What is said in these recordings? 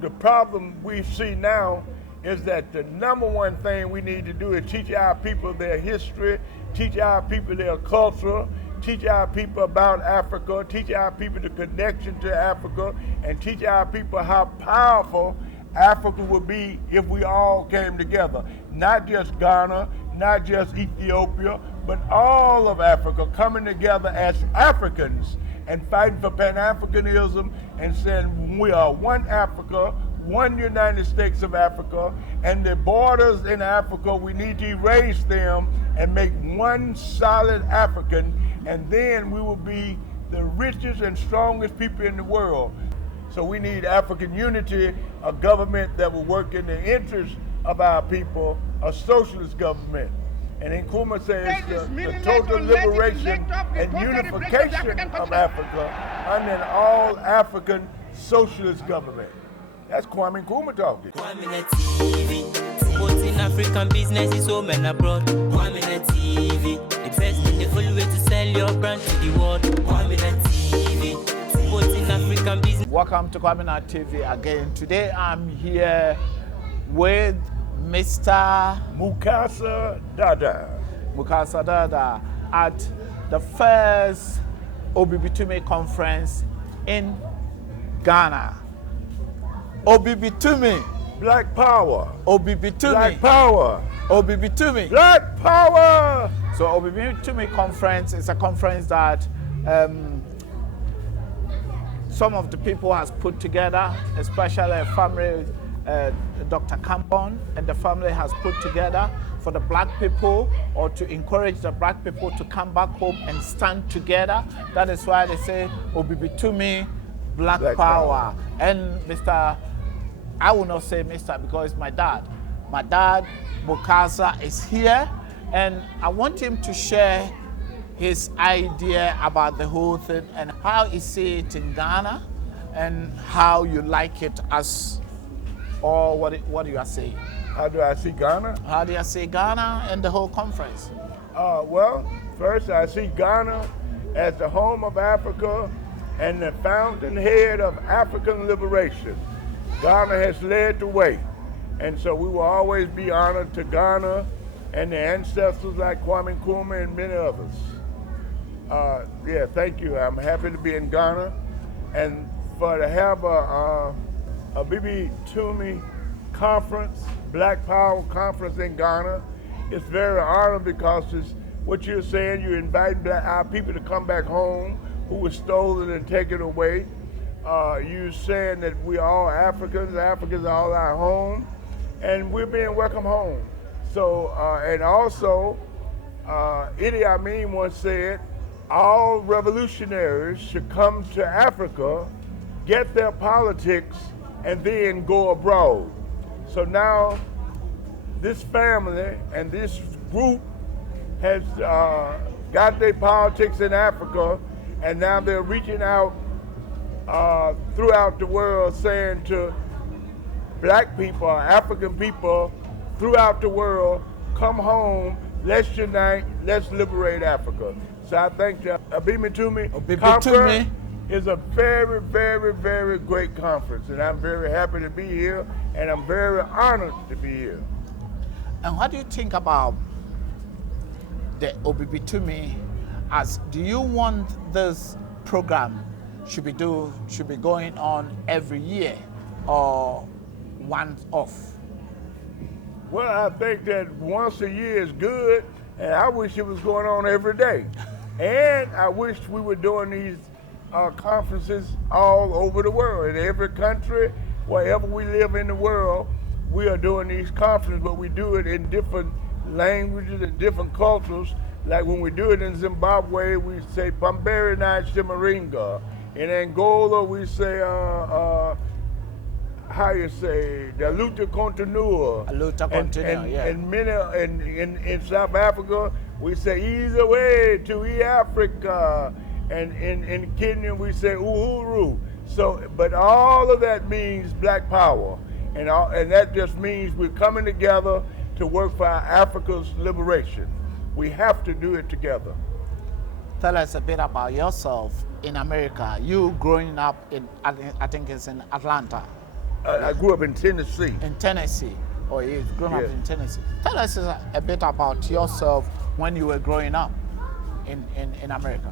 the problem we see now is that the number one thing we need to do is teach our people their history, teach our people their culture, teach our people about Africa, teach our people the connection to Africa, and teach our people how powerful Africa would be if we all came together. Not just Ghana, not just Ethiopia, but all of Africa coming together as Africans and fighting for Pan-Africanism and saying we are one Africa, one United States of Africa, and the borders in Africa, we need to erase them and make one solid African, and then we will be the richest and strongest people in the world. So we need African unity, a government that will work in the interest of our people, a socialist government. And Nkrumah says the total liberation and unification of Africa under an all-African socialist government. That's Kwame Nkrumah talking. Kwaminat TV, promoting African businesses home and abroad. Kwaminat TV, the best and the full way to sell your brand to the world. Kwaminat TV, promoting African business. Welcome to Kwaminat TV again. Today I'm here with Mr. Mukasa Dada. Mukasa Dada at the first Obibitume conference in Ghana. Obibitume. Black Power. Obibitume. Black Power. Obibitume. Black Power. So Obibitume conference is a conference that some of the people has put together, especially a family, Dr. Campon and the family has put together for the black people, or to encourage the black people to come back home and stand together. That is why they say Obibitume, Black Power. And Mr. I will not say Mr. because it's my dad. My dad, Mukasa, is here, and I want him to share his idea about the whole thing and how he see it in Ghana and how you like it as, or what you are saying. How do I see Ghana? How do you see Ghana and the whole conference? Well, first I see Ghana as the home of Africa and the fountainhead of African liberation. Ghana has led the way, and so we will always be honored to Ghana and the ancestors like Kwame Nkrumah and many others. Yeah, thank you. I'm happy to be in Ghana, and to have a Obibitume conference, Black Power conference in Ghana. It's very honored because it's what you're saying, you're inviting our people to come back home who was stolen and taken away. You're saying that we all Africans are all our home, and we're being welcome home. So, and also, Idi Amin once said, all revolutionaries should come to Africa, get their politics, and then go abroad. So now, this family and this group has got their politics in Africa, and now they're reaching out throughout the world saying to black people, African people throughout the world, come home, let's unite, let's liberate Africa. So I think the Obibitume conference is a very, very, very great conference, and I'm very happy to be here, and I'm very honored to be here. And what do you think about the Obibitume? Do you want this program should be going on every year or once off? Well, I think that once a year is good, and I wish it was going on every day. And I wish we were doing these conferences all over the world. In every country, wherever we live in the world, we are doing these conferences, but we do it in different languages and different cultures. Like when we do it in Zimbabwe, we say Pamberi na Chimaringa. In Angola, we say, how you say, the luta continua. Luta continua, yeah. And in South Africa, we say, ease away to Africa. And in Kenya, we say, uhuru. So, but all of that means Black Power. And that just means we're coming together to work for Africa's liberation. We have to do it together. Tell us a bit about yourself in America. You growing up in, I think it's in Atlanta. I grew up in Tennessee. In Tennessee, or you've grown up Yes. in Tennessee. Tell us a bit about yourself when you were growing up in America.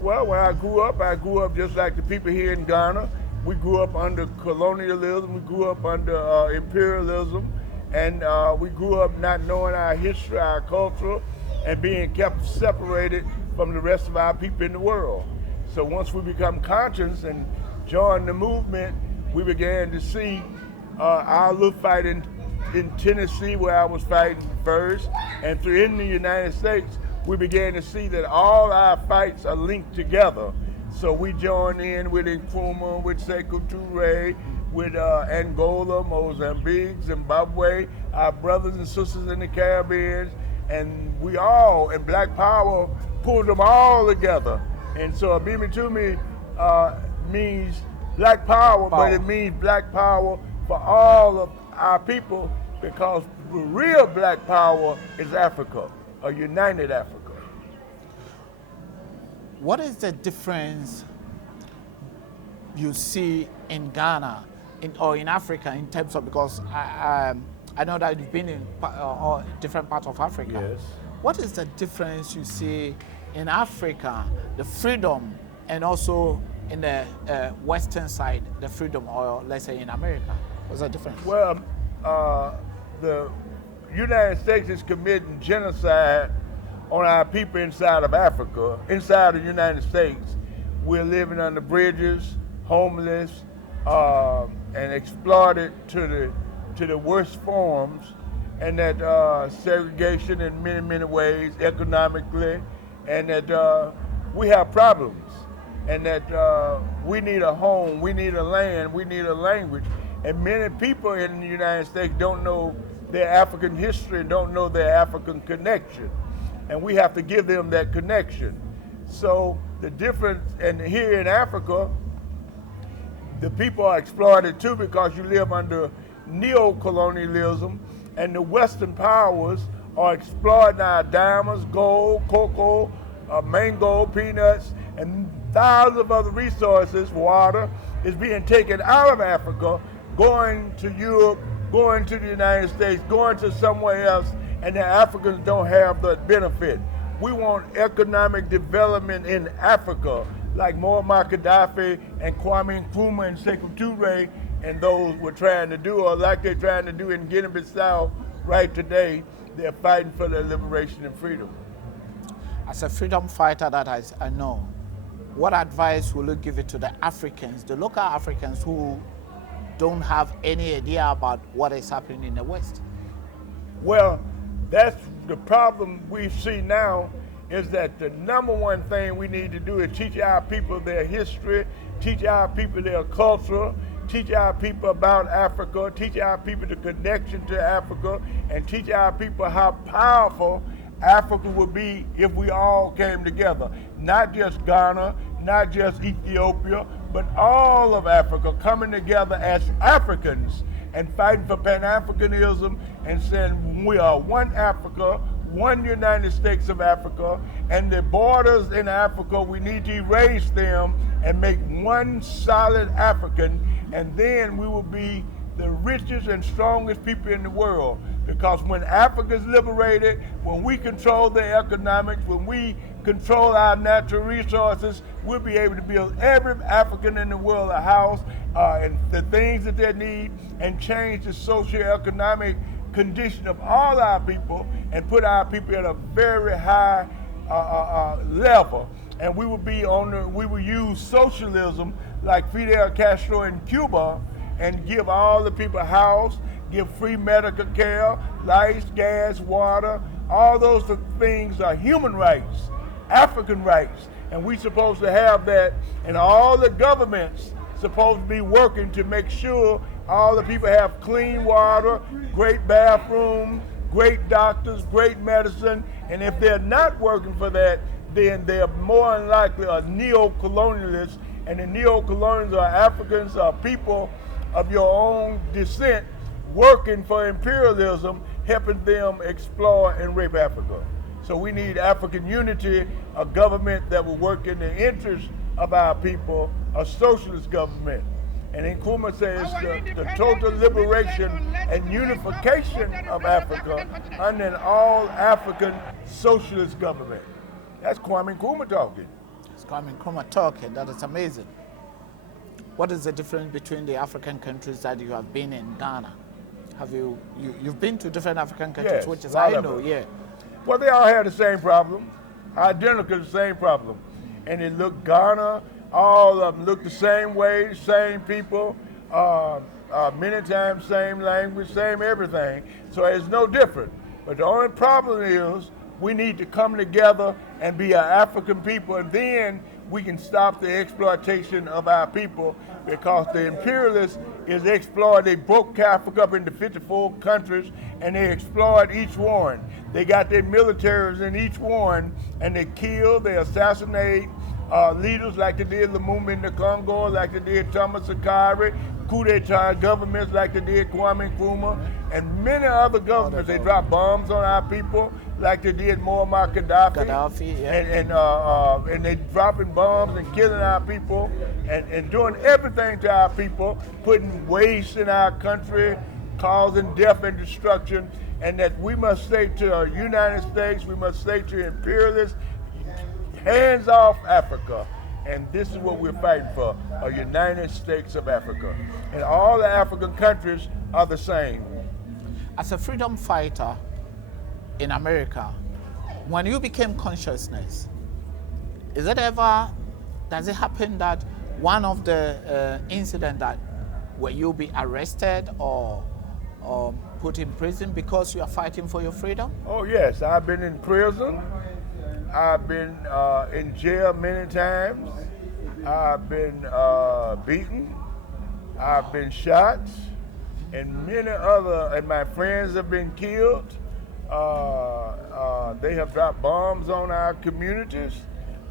Well, when I grew up just like the people here in Ghana. We grew up under colonialism, we grew up under imperialism, and we grew up not knowing our history, our culture, and being kept separated from the rest of our people in the world. So once we become conscious and joined the movement, we began to see our little fight in Tennessee, where I was fighting first, and in the United States, we began to see that all our fights are linked together. So we joined in with Nkrumah, with Sekou Touré, with Angola, Mozambique, Zimbabwe, our brothers and sisters in the Caribbean, and we all, and Black Power pulled them all together. And so Abimi Tumi means Black Power, but it means Black Power for all of our people, because the real Black Power is Africa, a united Africa. What is the difference you see in Ghana or in Africa in terms of, because I know that you've been in different parts of Africa. Yes. What is the difference you see in Africa, the freedom, and also in the western side, the freedom, or let's say in America? What's the difference? Well, the United States is committing genocide on our people inside of Africa. Inside the United States, we're living under bridges, homeless, and exploited to the worst forms, and that segregation in many, many ways, economically, and that we have problems, and that we need a home, we need a land, we need a language, and many people in the United States don't know their African history, don't know their African connection, and we have to give them that connection. So the difference, and here in Africa, the people are exploited too, because you live under neo-colonialism, and the Western powers are exploiting our diamonds, gold, cocoa, mango, peanuts, and thousands of other resources. Water is being taken out of Africa, going to Europe, going to the United States, going to somewhere else, and the Africans don't have the benefit. We want economic development in Africa, like Muammar Gaddafi and Kwame Nkrumah and Sekou Touré and those were trying to do, or like they're trying to do in Guinea-Bissau right today. They're fighting for their liberation and freedom. As a freedom fighter that I know, what advice will you give it to the Africans, the local Africans who don't have any idea about what is happening in the West? Well, that's the problem we see now, is that the number one thing we need to do is teach our people their history, teach our people their culture, teach our people about Africa, teach our people the connection to Africa, and teach our people how powerful Africa would be if we all came together. Not just Ghana, not just Ethiopia, but all of Africa coming together as Africans and fighting for Pan-Africanism and saying we are one Africa, one United States of Africa, and the borders in Africa, we need to erase them and make one solid African, and then we will be the richest and strongest people in the world. Because when Africa is liberated, when we control the economics, when we control our natural resources, we'll be able to build every African in the world a house and the things that they need, and change the socioeconomic condition of all our people and put our people at a very high level. And we will use socialism like Fidel Castro in Cuba and give all the people a house, give free medical care, lights, gas, water. All those things are human rights, African rights, and we're supposed to have that, and all the governments supposed to be working to make sure all the people have clean water, great bathrooms, great doctors, great medicine, and if they're not working for that, then they're more than likely a neo-colonialist, and the neo-colonials are Africans, are people of your own descent working for imperialism, helping them exploit and rape Africa. So we need African unity, a government that will work in the interest of our people, a socialist government. And Nkrumah says the total liberation and unification of Africa under an all-African socialist government. That's Kwame Nkrumah talking. It's Kwame Nkrumah talking. That is amazing. What is the difference between the African countries that you have been in Ghana? Have you've been to different African countries, Yes, which is a lot I of know, them. yeah. Well, they all have the same problem, identical the same problem. And they look Ghana, all of them look the same way, same people, many times same language, same everything. So it's no different. But the only problem is we need to come together and be an African people, and then we can stop the exploitation of our people, because the imperialists is exploited. They broke Africa up into 54 countries and they exploit each one. They got their militaries in each one and they kill, they assassinate leaders like they did Lumumba in the Congo, like they did Thomas Sankara, coup d'etat governments like they did Kwame Nkrumah, and many other governments. They drop bombs on our people like they did Muammar Gaddafi. Yeah. And they dropping bombs and killing our people and doing everything to our people, putting waste in our country, causing death and destruction. And that we must say to the United States, we must say to imperialists, hands off Africa. And this is what we're fighting for, a United States of Africa. And all the African countries are the same. As a freedom fighter in America, when you became consciousness, does it happen that one of the incidents that where you'll be arrested or put in prison because you are fighting for your freedom? Oh yes, I've been in prison. I've been in jail many times. I've been beaten. I've been shot, and my friends have been killed. They have dropped bombs on our communities,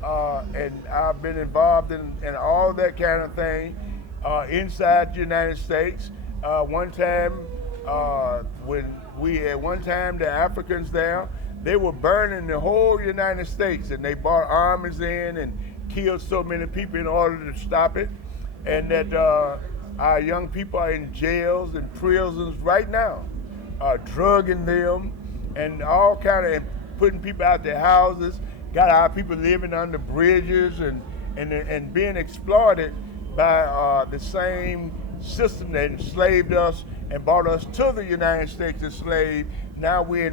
and I've been involved in all that kind of thing inside the United States. One time, the Africans there, they were burning the whole United States, and they brought armies in and killed so many people in order to stop it. And that our young people are in jails and prisons right now, drugging them and all kind of putting people out their houses, got our people living under bridges and being exploited by the same system that enslaved us and brought us to the United States as slaves. Now we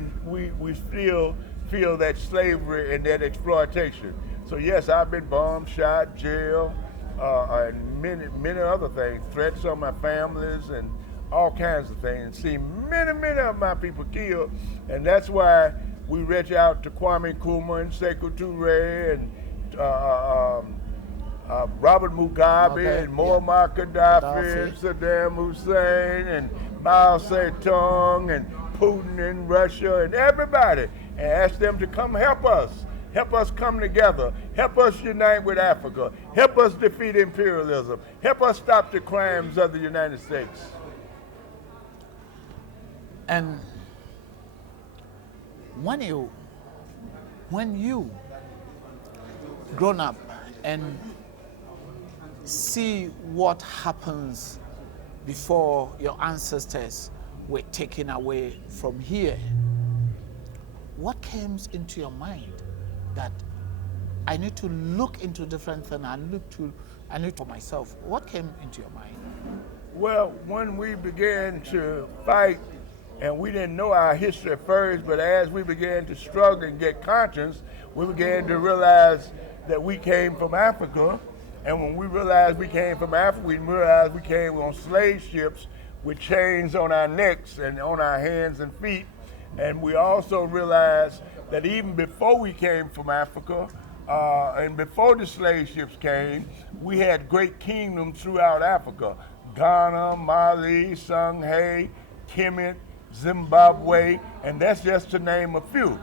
still feel that slavery and that exploitation. So yes, I've been bombed, shot, jailed, and many other things, threats on my families and all kinds of things, and see many of my people killed. And that's why we reach out to Kwame Nkrumah and Sekou Touré and Robert Mugabe and Muammar Gaddafi and Saddam Hussein and Mao Zedong and Putin in Russia and everybody, and ask them to come help us. Help us come together. Help us unite with Africa. Help us defeat imperialism. Help us stop the crimes of the United States. And when you grown up and see what happens before your ancestors were taken away from here, what comes into your mind that I need to look into different things, I need for myself? What came into your mind? Well, when we began to fight, and we didn't know our history at first, but as we began to struggle and get conscious, we began to realize that we came from Africa. And when we realized we came from Africa, we realized we came on slave ships with chains on our necks and on our hands and feet. And we also realized that even before we came from Africa, and before the slave ships came, we had great kingdoms throughout Africa. Ghana, Mali, Songhai, Kemet, Zimbabwe, and that's just to name a few.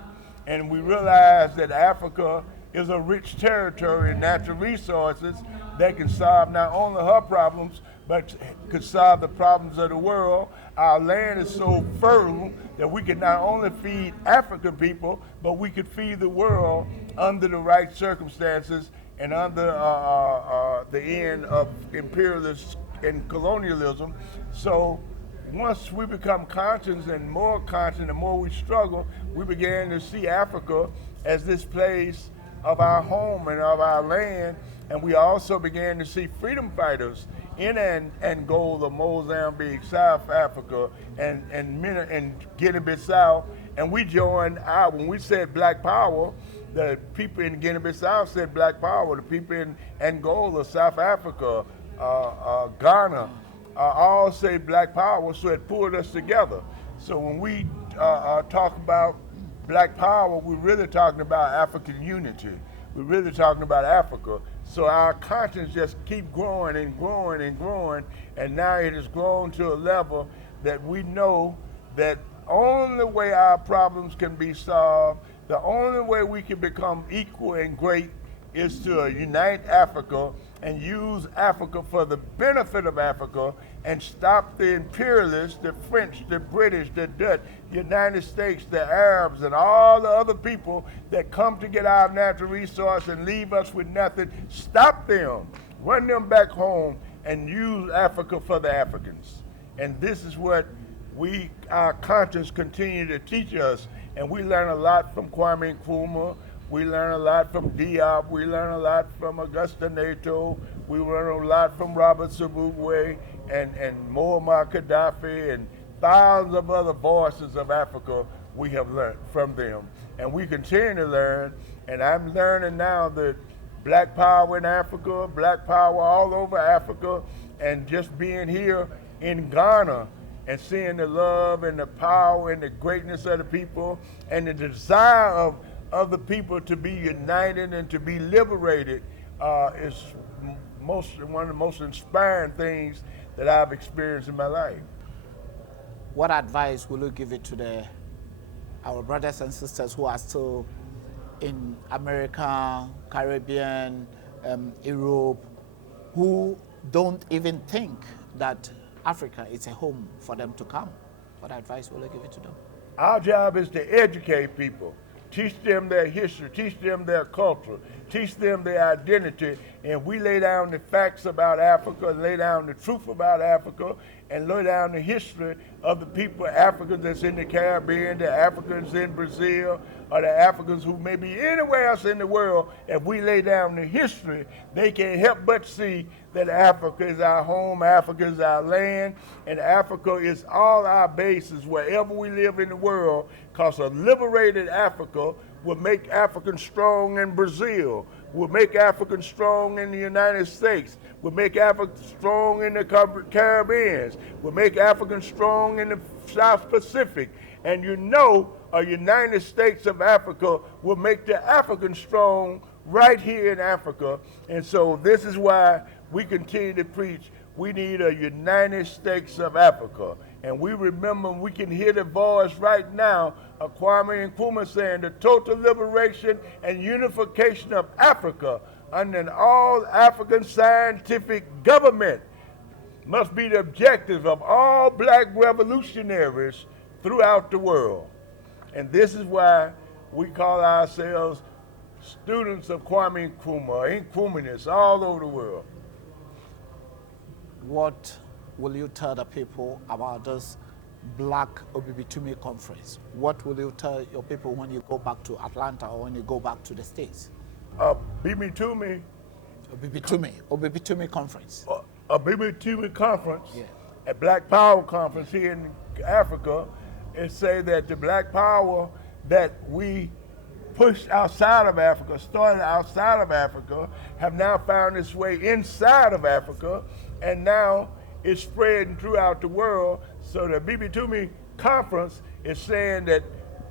And we realized that Africa is a rich territory in natural resources that can solve not only her problems, but could solve the problems of the world. Our land is so fertile that we can not only feed African people, but we could feed the world under the right circumstances and under the end of imperialist in colonialism. So once we become conscious and more conscious, the more we struggle, we began to see Africa as this place of our home and of our land. And we also began to see freedom fighters in Angola, Mozambique, South Africa, and Guinea-Bissau. And we joined when we said Black Power, the people in Guinea-Bissau said Black Power, the people in Angola, South Africa, Ghana, all say Black Power, so it pulled us together. So when we talk about Black Power, we're really talking about African unity. We're really talking about Africa. So our conscience just keep growing and growing and growing, and now it has grown to a level that we know that only way our problems can be solved, the only way we can become equal and great is to unite Africa and use Africa for the benefit of Africa and stop the imperialists, the French, the British, the Dutch, the United States, the Arabs, and all the other people that come to get our natural resource and leave us with nothing. Stop them, run them back home, and use Africa for the Africans. And this is what our conscience continue to teach us. And we learn a lot from Kwame Nkrumah. We learn a lot from Diop. We learn a lot from Augusta Nato. We learn a lot from Robert Sobukwe and Muammar Gaddafi and thousands of other voices of Africa we have learned from them. And we continue to learn. And I'm learning now that Black Power in Africa, Black Power all over Africa, and just being here in Ghana and seeing the love and the power and the greatness of the people and the desire of the people to be united and to be liberated is one of the most inspiring things that I've experienced in my life. What advice will you give it to our brothers and sisters who are still in America, Caribbean, Europe, who don't even think that Africa is a home for them to come? What advice will you give it to them? Our job is to educate people, teach them their history, teach them their culture, teach them their identity, and we lay down the facts about Africa, lay down the truth about Africa, and lay down the history of the people, Africans that's in the Caribbean, the Africans in Brazil, or the Africans who may be anywhere else in the world. If we lay down the history, they can't help but see that Africa is our home, Africa is our land, and Africa is all our bases wherever we live in the world, because a liberated Africa will make Africans strong in Brazil, will make Africans strong in the United States, will make Africans strong in the Caribbean, will make Africans strong in the South Pacific. And a United States of Africa will make the Africans strong right here in Africa. And so this is why we continue to preach, we need a United States of Africa. And we remember, we can hear the voice right now of Kwame Nkrumah saying the total liberation and unification of Africa under an all-African scientific government must be the objective of all black revolutionaries throughout the world. And this is why we call ourselves students of Kwame Nkrumah, Nkrumahnists all over the world. What will you tell the people about this Black Obibitumi conference? What will you tell your people when you go back to Atlanta or when you go back to the States? Obibitumi conference. Obibitumi conference, yeah. A Black Power conference here in Africa, and say that the Black Power that we pushed outside of Africa, started outside of Africa, have now found its way inside of Africa, and now it's spreading throughout the world. So the Obibitumi conference is saying that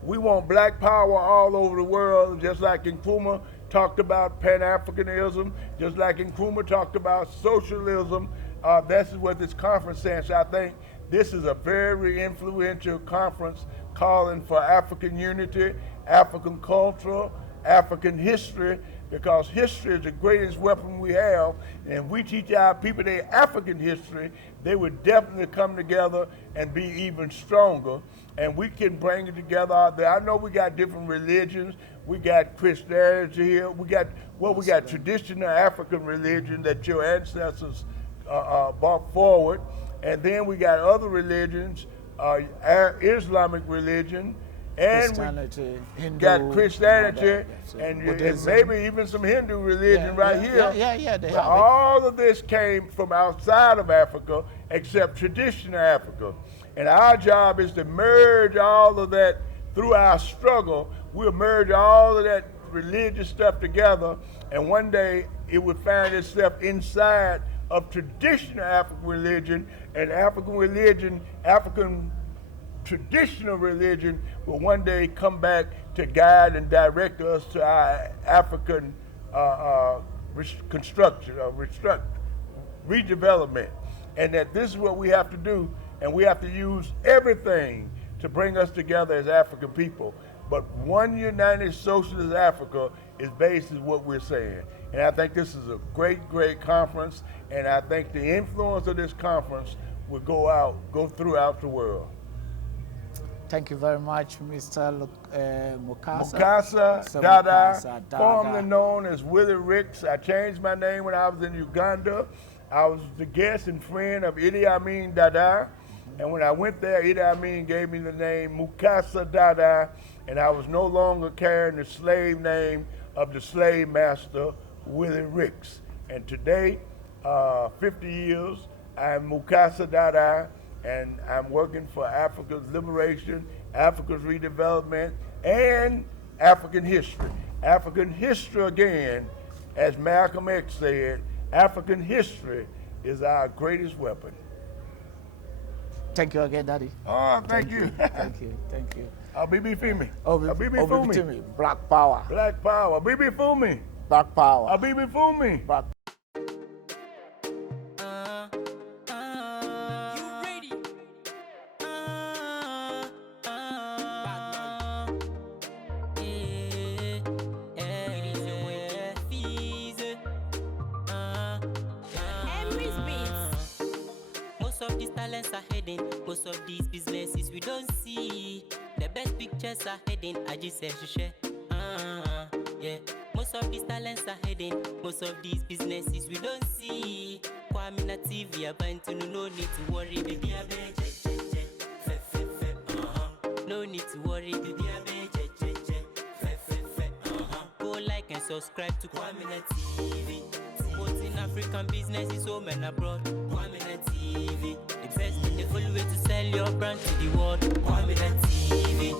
we want Black Power all over the world, just like Nkrumah talked about Pan-Africanism, just like Nkrumah talked about socialism. That's what this conference is saying. So I think this is a very influential conference calling for African unity, African culture, African history, because history is the greatest weapon we have. And if we teach our people their African history, they would definitely come together and be even stronger. And we can bring it together out there. I know we got different religions. We got Christianity here. We got traditional African religion that your ancestors brought forward. And then we got other religions, Islamic religion, and Christianity, Hindu, got Christianity, and Buddhism. maybe even some Hindu religion here. Yeah, they But have it. all of this came from outside of Africa, except traditional Africa. And our job is to merge all of that through our struggle. We'll merge all of that religious stuff together, and one day it would find itself inside of traditional African religion, and African traditional religion will one day come back to guide and direct us to our African redevelopment. And that this is what we have to do, and we have to use everything to bring us together as African people. But one united socialist Africa is basically what we're saying. And I think this is a great, great conference, and I think the influence of this conference will go throughout the world. Thank you very much, Mr. Mukasa. Mukasa Dada, formerly known as Willie Ricks. I changed my name when I was in Uganda. I was the guest and friend of Idi Amin Dada. And when I went there, Idi Amin gave me the name Mukasa Dada, and I was no longer carrying the slave name of the slave master, Willie Ricks. And today, 50 years, I'm Mukasa Dada, and I'm working for Africa's liberation, Africa's redevelopment, and African history. African history, again, as Malcolm X said, African history is our greatest weapon. Thank you again, Daddy. Oh, thank you. Thank you. Thank you. Bibi Fumi. Bibi Fumi. Black power. Black power. Bibi Fumi. Black power. Bibi Fumi. Black. You ready? Most of these talents are heading, most of these businesses we don't see. The best pictures are heading, I just say share. Yeah. Most of these talents are heading, most of these businesses we don't see. Kwaminat TV, no need to worry, baby. No need to worry, baby. Go like and subscribe to Kwaminat TV. Supporting African businesses home and abroad. Kwaminat TV, the best and the only way to sell your brand to the world. Kwaminat TV.